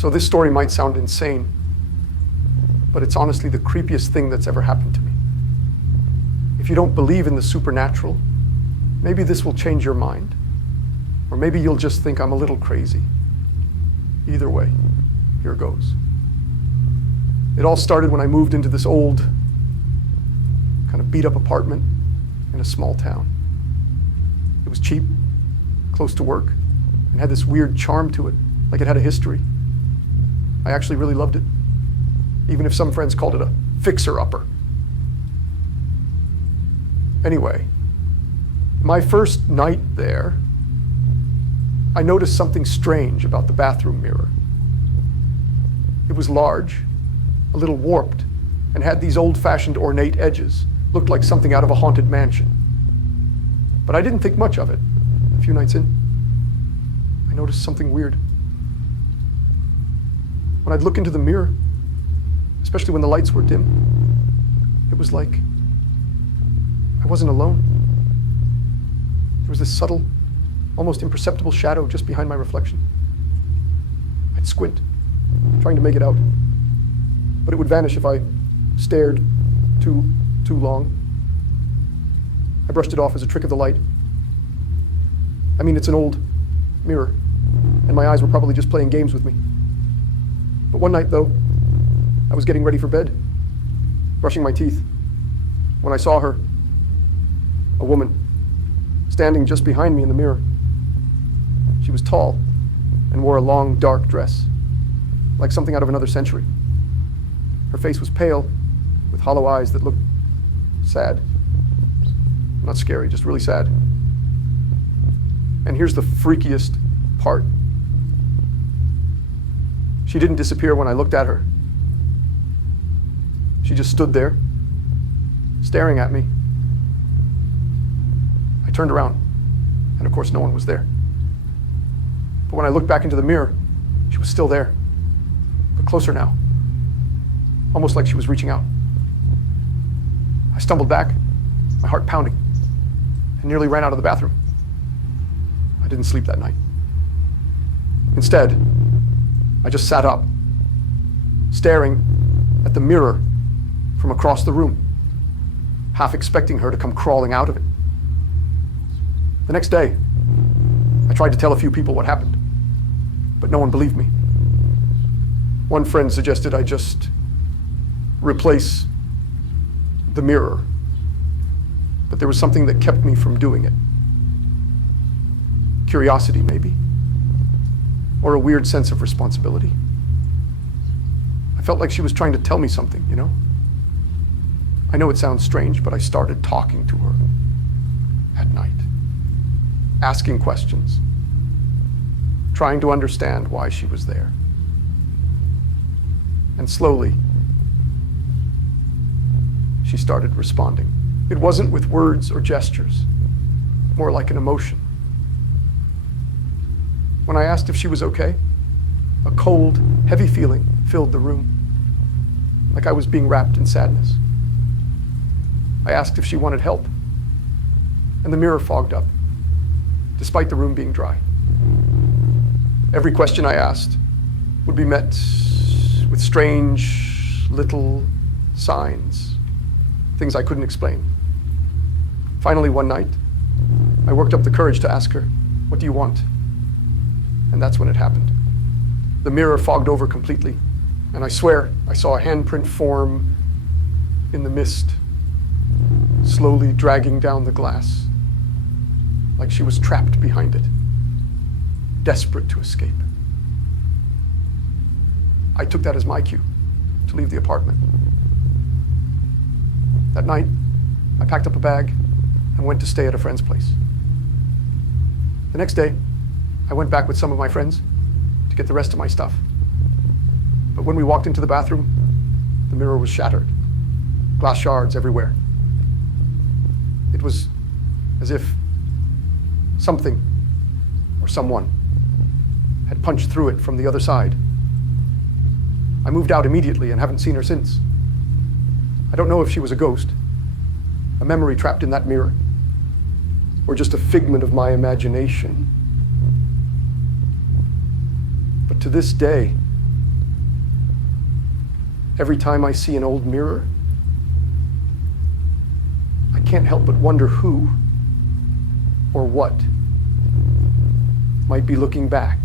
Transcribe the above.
So this story might sound insane, but it's honestly the creepiest thing that's ever happened to me. If you don't believe in the supernatural, maybe this will change your mind. Or maybe you'll just think I'm a little crazy. Either way, here goes. It all started when I moved into this old, kind of beat up apartment in a small town. It was cheap, close to work, and had this weird charm to it, like it had a history. I actually really loved it, even if some friends called it a fixer-upper. Anyway, my first night there, I noticed something strange about the bathroom mirror. It was large, a little warped, and had these old-fashioned ornate edges. Looked like something out of a haunted mansion. But I didn't think much of it. A few nights in, I noticed something weird. When I'd look into the mirror, especially when the lights were dim, it was like I wasn't alone. There was this subtle, almost imperceptible shadow just behind my reflection. I'd squint, trying to make it out, but it would vanish if I stared too long. I brushed it off as a trick of the light. I mean, it's an old mirror, and my eyes were probably just playing games with me. But one night, though, I was getting ready for bed, brushing my teeth, when I saw her, a woman, standing just behind me in the mirror. She was tall and wore a long, dark dress, like something out of another century. Her face was pale, with hollow eyes that looked sad. Not scary, just really sad. And here's the freakiest part. She didn't disappear when I looked at her. She just stood there, staring at me. I turned around, and of course no one was there. But when I looked back into the mirror, she was still there, but closer now, almost like she was reaching out. I stumbled back, my heart pounding, and nearly ran out of the bathroom. I didn't sleep that night. Instead, I just sat up, staring at the mirror from across the room, half expecting her to come crawling out of it. The next day, I tried to tell a few people what happened, but no one believed me. One friend suggested I just replace the mirror, but there was something that kept me from doing it. Curiosity, maybe, or a weird sense of responsibility. I felt like she was trying to tell me something, you know? I know it sounds strange, but I started talking to her at night, asking questions, trying to understand why she was there. And slowly, she started responding. It wasn't with words or gestures, more like an emotion. When I asked if she was okay, a cold, heavy feeling filled the room, like I was being wrapped in sadness. I asked if she wanted help, and the mirror fogged up, despite the room being dry. Every question I asked would be met with strange little signs, things I couldn't explain. Finally, one night, I worked up the courage to ask her, "What do you want?" And that's when it happened. The mirror fogged over completely, and I swear I saw a handprint form in the mist, slowly dragging down the glass, like she was trapped behind it, desperate to escape. I took that as my cue to leave the apartment. That night, I packed up a bag and went to stay at a friend's place. The next day, I went back with some of my friends to get the rest of my stuff. But when we walked into the bathroom, the mirror was shattered, glass shards everywhere. It was as if something or someone had punched through it from the other side. I moved out immediately and haven't seen her since. I don't know if she was a ghost, a memory trapped in that mirror, or just a figment of my imagination. But to this day, Every time I see an old mirror, I can't help but wonder who or what might be looking back.